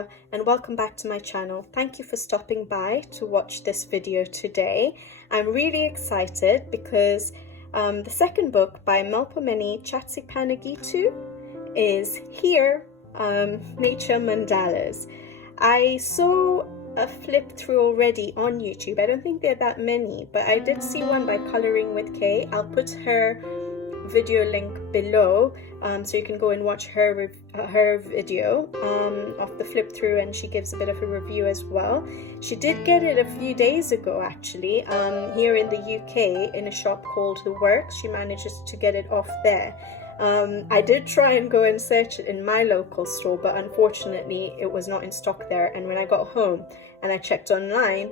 Natasha, and welcome back to my channel. Thank you for stopping by to watch this video today. I'm really excited because the second book by Melpomeni, Chatzipanagiotou is here, Nature Mandalas. I saw a flip through already on YouTube. I don't think there are that many, but I did see one by Coloring with Kay. I'll put her video link below so you can go and watch her video of the flip through, and she gives a bit of a review as well. She did get it a few days ago actually, here in the UK in a shop called The Works. She manages to get it off there. I did try and go and search it in my local store, but unfortunately it was not in stock there, and when I got home and I checked online,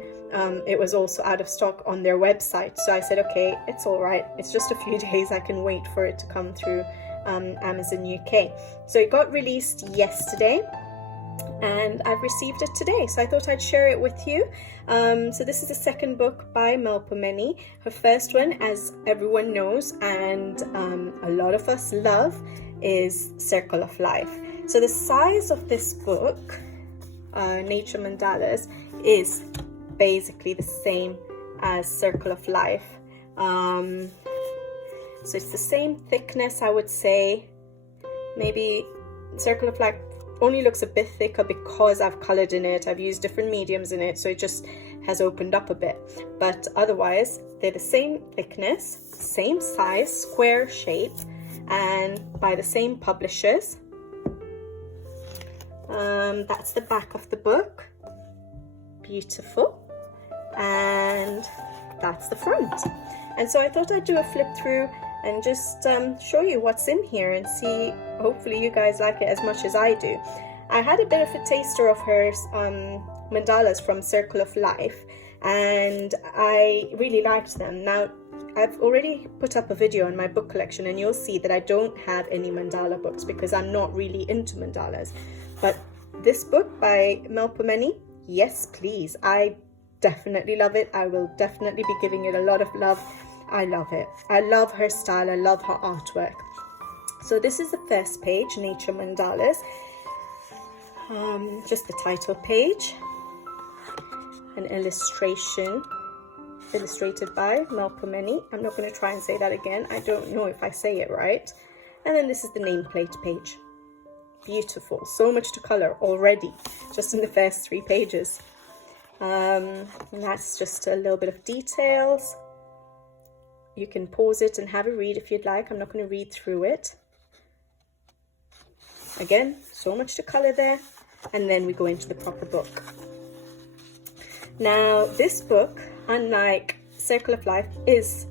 it was also out of stock on their website. So I said, okay, it's all right, it's just a few days, I can wait for it to come through Amazon UK. So it got released yesterday and I've received it today, so I thought I'd share it with you. So this is the second book by Melpomeni. Her first one, as everyone knows and a lot of us love, is Circle of Life. So the size of this book, Nature Mandalas, is basically the same as Circle of Life. So it's the same thickness, I would say. Maybe Circle of Life only looks a bit thicker because I've colored in it, I've used different mediums in it, so it just has opened up a bit. But otherwise they're the same thickness, same size, square shape, and by the same publishers. That's the back of the book, beautiful, and that's the front. And so I thought I'd do a flip through and just show you what's in here and see, hopefully you guys like it as much as I do. I had a bit of a taster of her mandalas from Circle of Life and I really liked them. Now I've already put up a video on my book collection and you'll see that I don't have any mandala books because I'm not really into mandalas. But this book by Melpomeni, yes please, I definitely love it. I will definitely be giving it a lot of love. I love it. I love her style. I love her artwork. So this is the first page, Nature Mandalas. Just the title page. An illustration illustrated by Melpomeni. I'm not going to try and say that again. I don't know if I say it right. And then this is the nameplate page. Beautiful. So much to color already, just in the first 3 pages. And that's just a little bit of details. You can pause it and have a read if you'd like. I'm not going to read through it. Again, so much to color there. And then we go into the proper book. Now, this book, unlike Circle of Life, is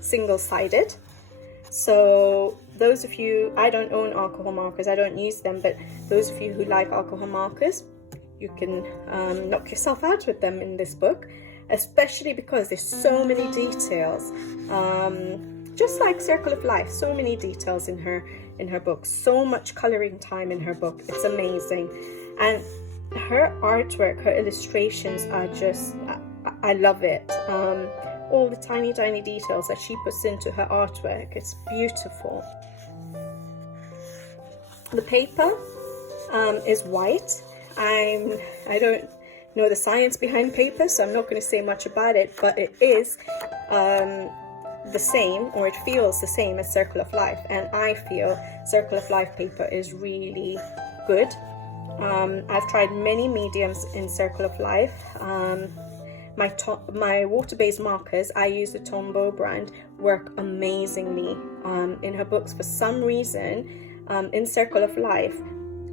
single-sided. So those of you, I don't own alcohol markers, I don't use them, but those of you who like alcohol markers, you can knock yourself out with them in this book, especially because there's so many details. Just like Circle of Life, so many details in her book, so much coloring time in her book. It's amazing. And her artwork, her illustrations are just, I love it. All the tiny details that she puts into her artwork, it's beautiful. The paper is white. I don't know the science behind paper, so I'm not going to say much about it, but it is the same, or it feels the same as Circle of Life, and I feel Circle of Life paper is really good. I've tried many mediums in Circle of Life. My water-based markers, I use the Tombow brand, work amazingly in her books. For some reason, in Circle of Life,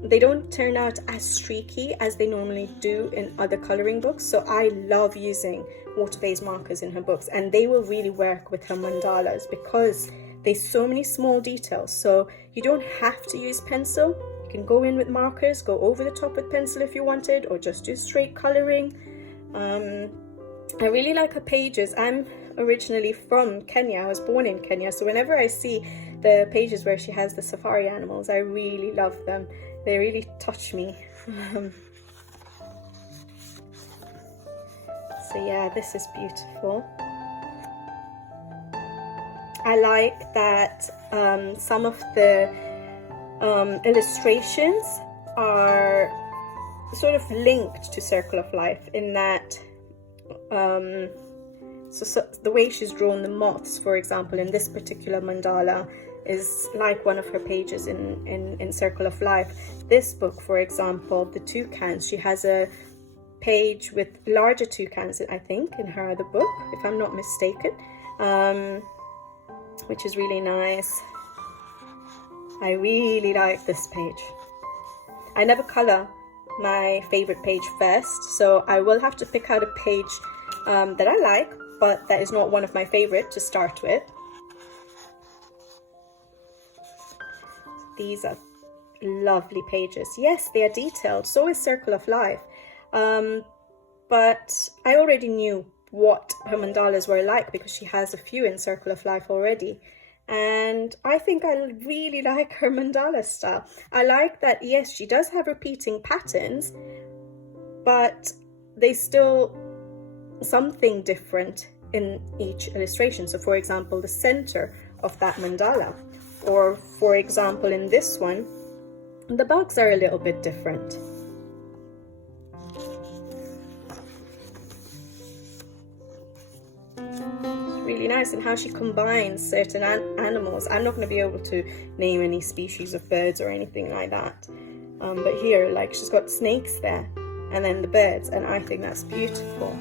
they don't turn out as streaky as they normally do in other coloring books. So I love using water-based markers in her books, and they will really work with her mandalas because there's so many small details. So you don't have to use pencil. You can go in with markers, go over the top with pencil if you wanted, or just do straight coloring. I really like her pages. I'm originally from Kenya. I was born in Kenya, so whenever I see the pages where she has the safari animals, I really love them. They really touch me. So yeah, this is beautiful. I like that some of the illustrations are sort of linked to Circle of Life in that so the way she's drawn the moths, for example, in this particular mandala is like one of her pages in Circle of Life. This book, for example, the toucans, she has a page with larger toucans, I think, in her other book, if I'm not mistaken, which is really nice. I really like this page. I never color my favorite page first, so I will have to pick out a page that I like, but that is not one of my favorite to start with. These are lovely pages. Yes, they are detailed. So is Circle of Life. But I already knew what her mandalas were like because she has a few in Circle of Life already. And I think I really like her mandala style. I like that, yes, she does have repeating patterns, but they still something different in each illustration. So for example, the center of that mandala, or for example in this one, the bugs are a little bit different. Really nice, and how she combines certain animals. I'm not going to be able to name any species of birds or anything like that, but here, like, she's got snakes there and then the birds, and I think that's beautiful.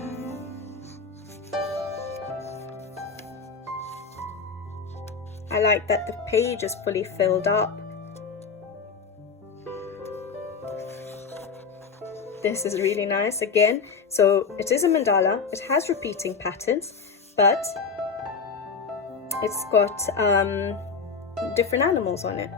I like that the page is fully filled up. This is really nice again. So it is a mandala, it has repeating patterns, but it's got different animals on it.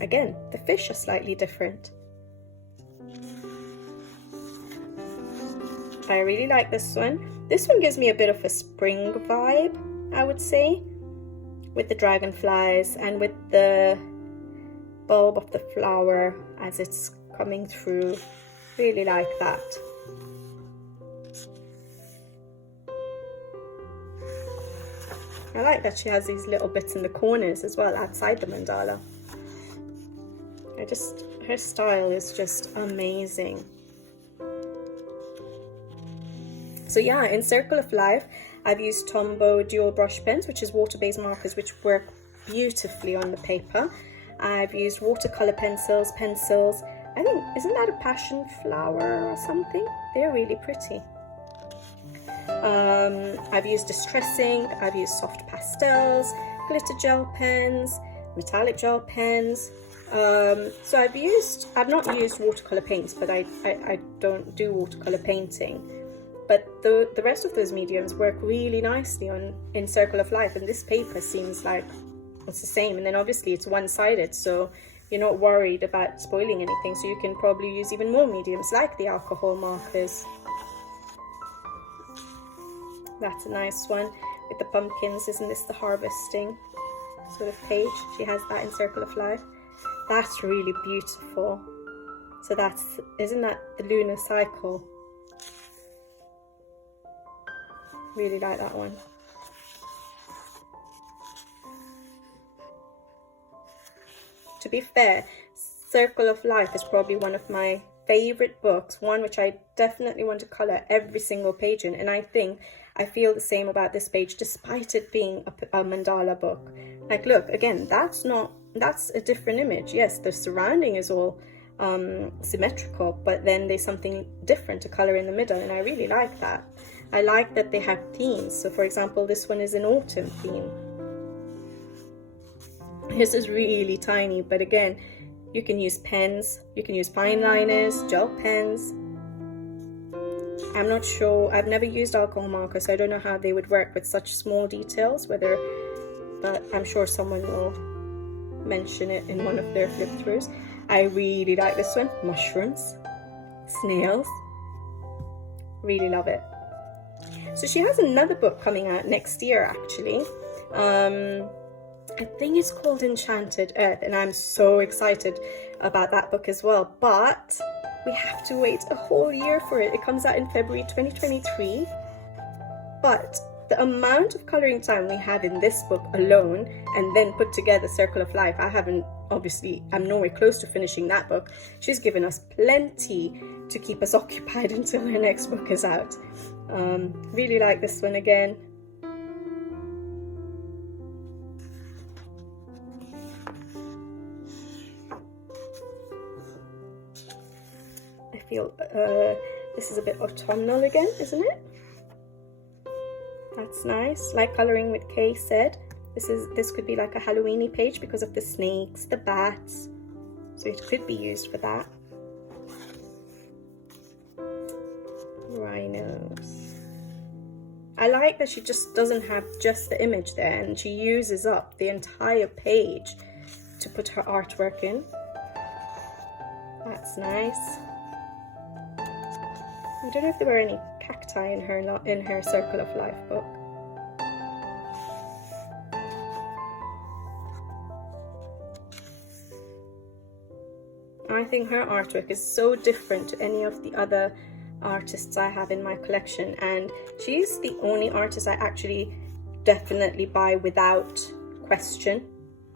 Again, the fish are slightly different. I really like this one. This one gives me a bit of a spring vibe, I would say, with the dragonflies and with the bulb of the flower as it's coming through. Really like that. I like that she has these little bits in the corners as well outside the mandala. Her style is just amazing. So yeah, in Circle of Life, I've used Tombow dual brush pens, which is water-based markers, which work beautifully on the paper. I've used watercolor pencils. I think, isn't that a passion flower or something? They're really pretty. I've used distressing, I've used soft pastels, glitter gel pens, metallic gel pens. So I've not used watercolor paints, but I don't do watercolor painting. But the rest of those mediums work really nicely in Circle of Life, and this paper seems like it's the same. And then obviously it's one-sided, so you're not worried about spoiling anything, so you can probably use even more mediums like the alcohol markers. That's a nice one with the pumpkins. Isn't this the harvesting sort of page? She has that in Circle of Life. That's really beautiful. So isn't that the lunar cycle? Really like that one. To be fair, Circle of Life is probably one of my favorite books, one which I definitely want to color every single page in, and I feel the same about this page despite it being a mandala book. Like, look, again, that's a different image. Yes, the surrounding is all symmetrical, but then there's something different to color in the middle, and I really like that. I like that they have themes. So for example, this one is an autumn theme. This is really tiny, but again, you can use pens, you can use fine liners, gel pens. I'm not sure, I've never used alcohol markers, so I don't know how they would work with such small details, but I'm sure someone will mention it in one of their flip throughs. I really like this one. Mushrooms, snails, really love it. So she has another book coming out next year, actually. I think it's called Enchanted Earth, and I'm so excited about that book as well. But we have to wait a whole year for it. It comes out in February 2023. But the amount of coloring time we had in this book alone, and then put together Circle of Life, I'm nowhere close to finishing that book. She's given us plenty to keep us occupied until her next book is out. Really like this one again. I feel this is a bit autumnal again, isn't it? That's nice. Like coloring with Kay said, this could be like a Halloweeny page because of the snakes, the bats, so it could be used for that. Rhinos. I like that she just doesn't have just the image there, and she uses up the entire page to put her artwork in. That's nice. I don't know if there were any cacti in her Circle of Life book. I think her artwork is so different to any of the other artists I have in my collection, and she's the only artist I actually definitely buy without question.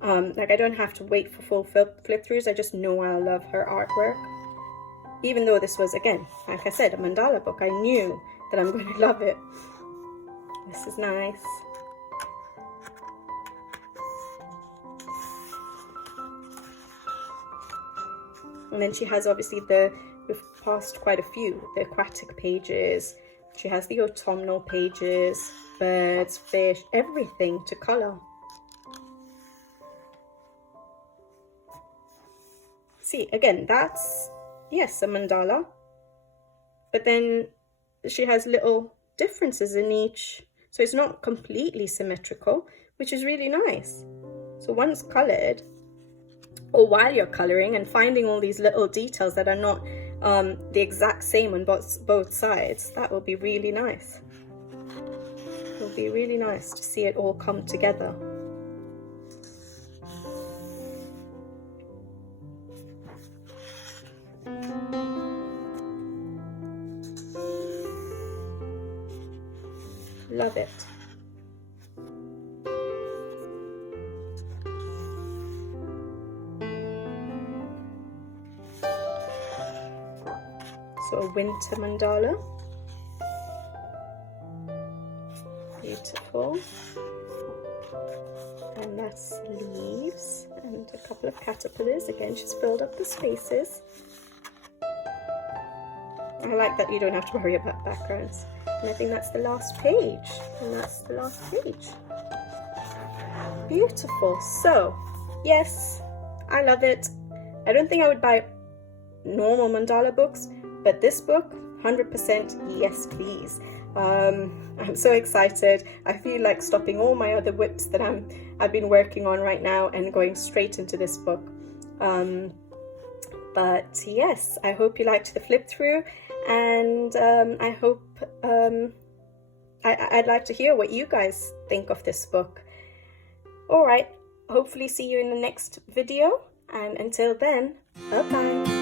Like I don't have to wait for full flip-throughs. I just know I'll love her artwork. Even though this was, again, like I said, a mandala book, I knew that I'm going to love it. This is nice. And then she has obviously we've passed quite a few, the aquatic pages. She has the autumnal pages, birds, fish, everything to colour. See, again, that's, yes, a mandala, but then she has little differences in each, so it's not completely symmetrical, which is really nice. So once coloured, or while you're colouring and finding all these little details that are not the exact same on both sides, that will be really nice. It will be really nice to see it all come together. Love it. So a winter mandala. Beautiful. And that's leaves and a couple of caterpillars. Again, she's filled up the spaces. I like that you don't have to worry about backgrounds. And I think that's the last page. And that's the last page. Beautiful. So, yes, I love it. I don't think I would buy normal mandala books, but this book, 100% yes, please. I'm so excited. I feel like stopping all my other whips that I've been working on right now and going straight into this book. But yes, I hope you liked the flip through, and I hope I'd like to hear what you guys think of this book. All right, hopefully see you in the next video, and until then, bye bye.